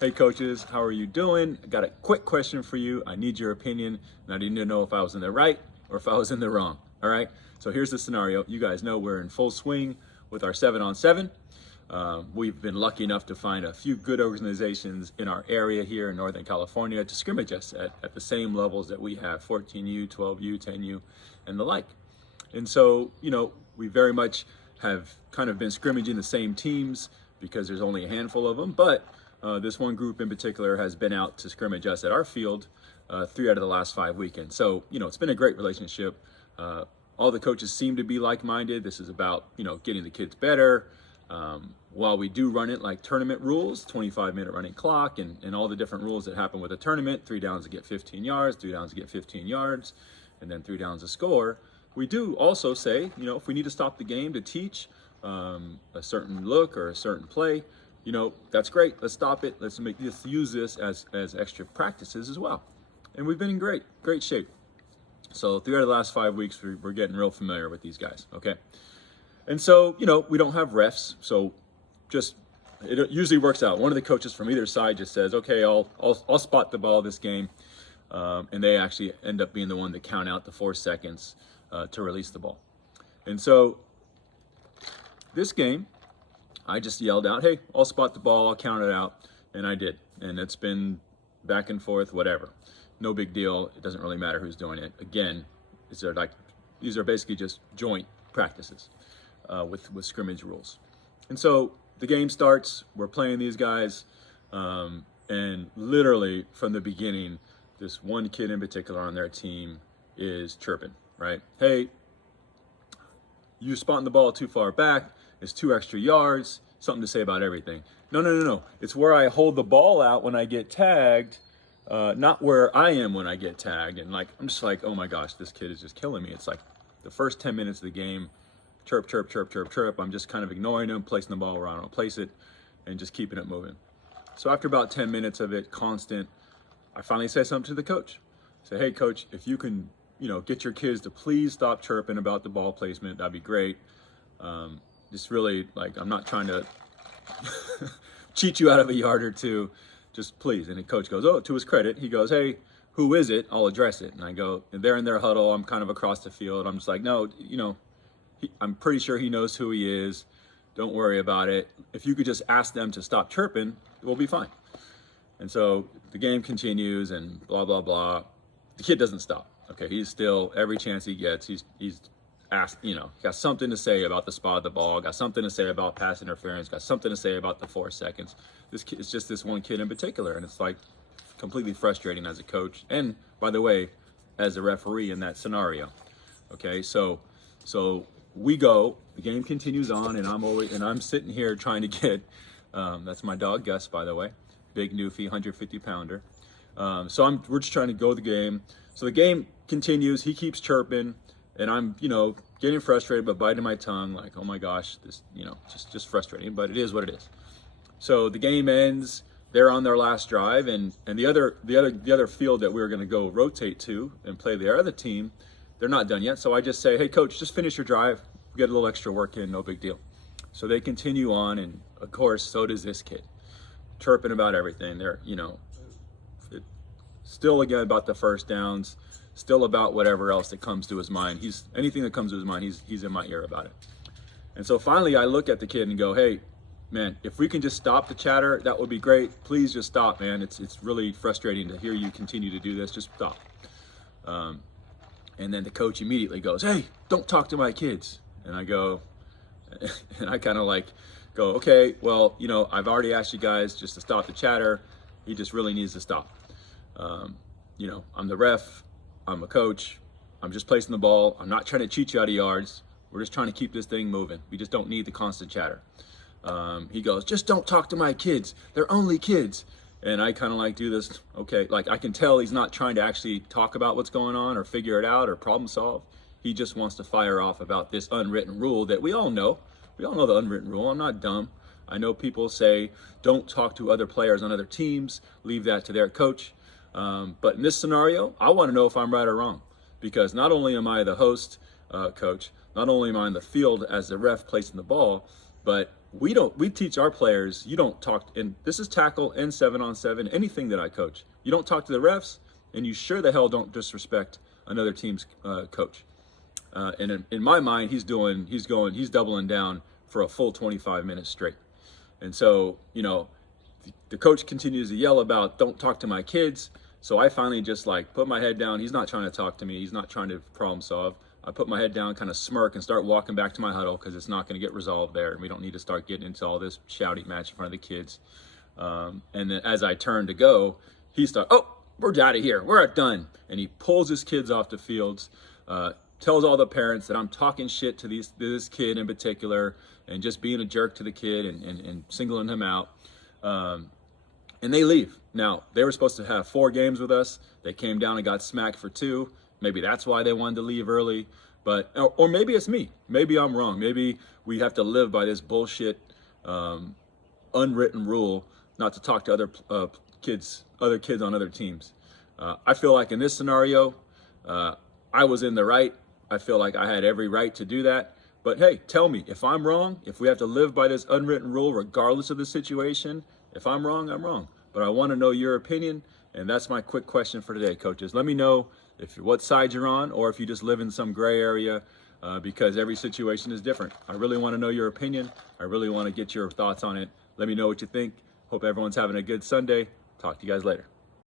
Hey coaches, how are you doing? I got a quick question for you. I need your opinion, and I need to know if I was in the right or if I was in the wrong. All right. So here's the scenario. You guys know we're in full swing with our 7-on-7. We've been lucky enough to find a few good organizations in our area here in Northern California to scrimmage us at the same levels that we have: 14U, 12U, 10U, and the like. And so, we very much have kind of been scrimmaging the same teams because there's only a handful of them, but this one group in particular has been out to scrimmage us at our field 3 out of the last 5 weekends. So, it's been a great relationship. All the coaches seem to be like-minded. This is about, getting the kids better. While we do run it like tournament rules, 25-minute running clock, and all the different rules that happen with a tournament, 3 downs to get 15 yards, 3 downs to get 15 yards, and then 3 downs to score. We do also say, if we need to stop the game to teach a certain look or a certain play, that's great. Let's stop it. Let's use this as extra practices as well. And we've been in great shape. So 3 out of the last 5 weeks, we're getting real familiar with these guys. Okay. And so, we don't have refs. So it usually works out. One of the coaches from either side just says, okay, I'll spot the ball this game. And they actually end up being the one to count out the 4 seconds to release the ball. And so this game, I just yelled out, hey, I'll spot the ball, I'll count it out. And I did. And it's been back and forth, whatever. No big deal. It doesn't really matter who's doing it. Again, these are basically just joint practices with scrimmage rules. And so the game starts, we're playing these guys, and literally from the beginning, this one kid in particular on their team is chirping, right? Hey, you spotting the ball too far back. It's 2 extra yards, something to say about everything. No. It's where I hold the ball out when I get tagged, not where I am when I get tagged. And I'm just like, oh my gosh, this kid is just killing me. It's like the first 10 minutes of the game, chirp, chirp, chirp, chirp, chirp. I'm just kind of ignoring him, placing the ball where I don't place it, and just keeping it moving. So after about 10 minutes of it constant, I finally say something to the coach. I say, hey coach, if you can, get your kids to please stop chirping about the ball placement, that'd be great. Just really, I'm not trying to cheat you out of a yard or two, just please. And the coach goes, oh, to his credit, he goes, hey, who is it? I'll address it. And I go, and they're in their huddle. I'm kind of across the field. I'm just like, no, I'm pretty sure he knows who he is. Don't worry about it. If you could just ask them to stop chirping, we'll be fine. And so the game continues and blah, blah, blah. The kid doesn't stop. Okay, he's still, every chance he gets, he's asked, got something to say about the spot of the ball, got something to say about pass interference, got something to say about the 4 seconds. This kid, it's just this one kid in particular, and it's completely frustrating as a coach, and by the way, as a referee in that scenario. Okay, so we go, the game continues on, and I'm sitting here trying to get, that's my dog Gus, by the way, big Newfie, 150-pounder. So we're just trying to go the game. So the game continues, he keeps chirping, and I'm, getting frustrated, but biting my tongue, like, oh my gosh, this, just frustrating, but it is what it is. So the game ends, they're on their last drive, and the other field that we were gonna go rotate to and play their other team, they're not done yet. So I just say, hey coach, just finish your drive, get a little extra work in, no big deal. So they continue on, and of course, so does this kid, chirping about everything. They're, still again about the first downs, still about whatever else that comes to his mind. Anything that comes to his mind, he's in my ear about it. And so finally I look at the kid and go, hey, man, if we can just stop the chatter, that would be great. Please just stop, man. It's really frustrating to hear you continue to do this. Just stop. And then the coach immediately goes, hey, don't talk to my kids. And I go, and I kind of go, okay, well, I've already asked you guys just to stop the chatter. He just really needs to stop. I'm the ref. I'm a coach. I'm just placing the ball. I'm not trying to cheat you out of yards. We're just trying to keep this thing moving. We just don't need the constant chatter. He goes, just don't talk to my kids. They're only kids. And I kind of do this, okay, I can tell he's not trying to actually talk about what's going on or figure it out or problem solve. He just wants to fire off about this unwritten rule that we all know. We all know the unwritten rule. I'm not dumb. I know people say, don't talk to other players on other teams. Leave that to their coach. But in this scenario, I want to know if I'm right or wrong, because not only am I the host, coach, not only am I in the field as the ref placing the ball, but we teach our players, you don't talk, and this is tackle and 7-on-7, anything that I coach. You don't talk to the refs, and you sure the hell don't disrespect another team's coach. And in my mind, he's doubling down for a full 25 minutes straight. And so, the coach continues to yell about, don't talk to my kids. So I finally just like put my head down. He's not trying to talk to me. He's not trying to problem solve. I put my head down, kind of smirk, and start walking back to my huddle because it's not going to get resolved there. And we don't need to start getting into all this shouting match in front of the kids. And then as I turn to go, he starts, oh, we're out of here. We're done. And he pulls his kids off the fields, tells all the parents that I'm talking shit to this kid in particular and just being a jerk to the kid and singling him out. And they leave. Now, they were supposed to have 4 games with us. They came down and got smacked for 2. Maybe that's why they wanted to leave early. But or maybe it's me. Maybe I'm wrong. Maybe we have to live by this bullshit unwritten rule not to talk to other kids on other teams. I feel like in this scenario, I was in the right. I feel like I had every right to do that. But hey, tell me if I'm wrong, if we have to live by this unwritten rule regardless of the situation. If I'm wrong, I'm wrong. But I want to know your opinion, and that's my quick question for today, coaches. Let me know what side you're on, or if you just live in some gray area, because every situation is different. I really want to know your opinion. I really want to get your thoughts on it. Let me know what you think. Hope everyone's having a good Sunday. Talk to you guys later.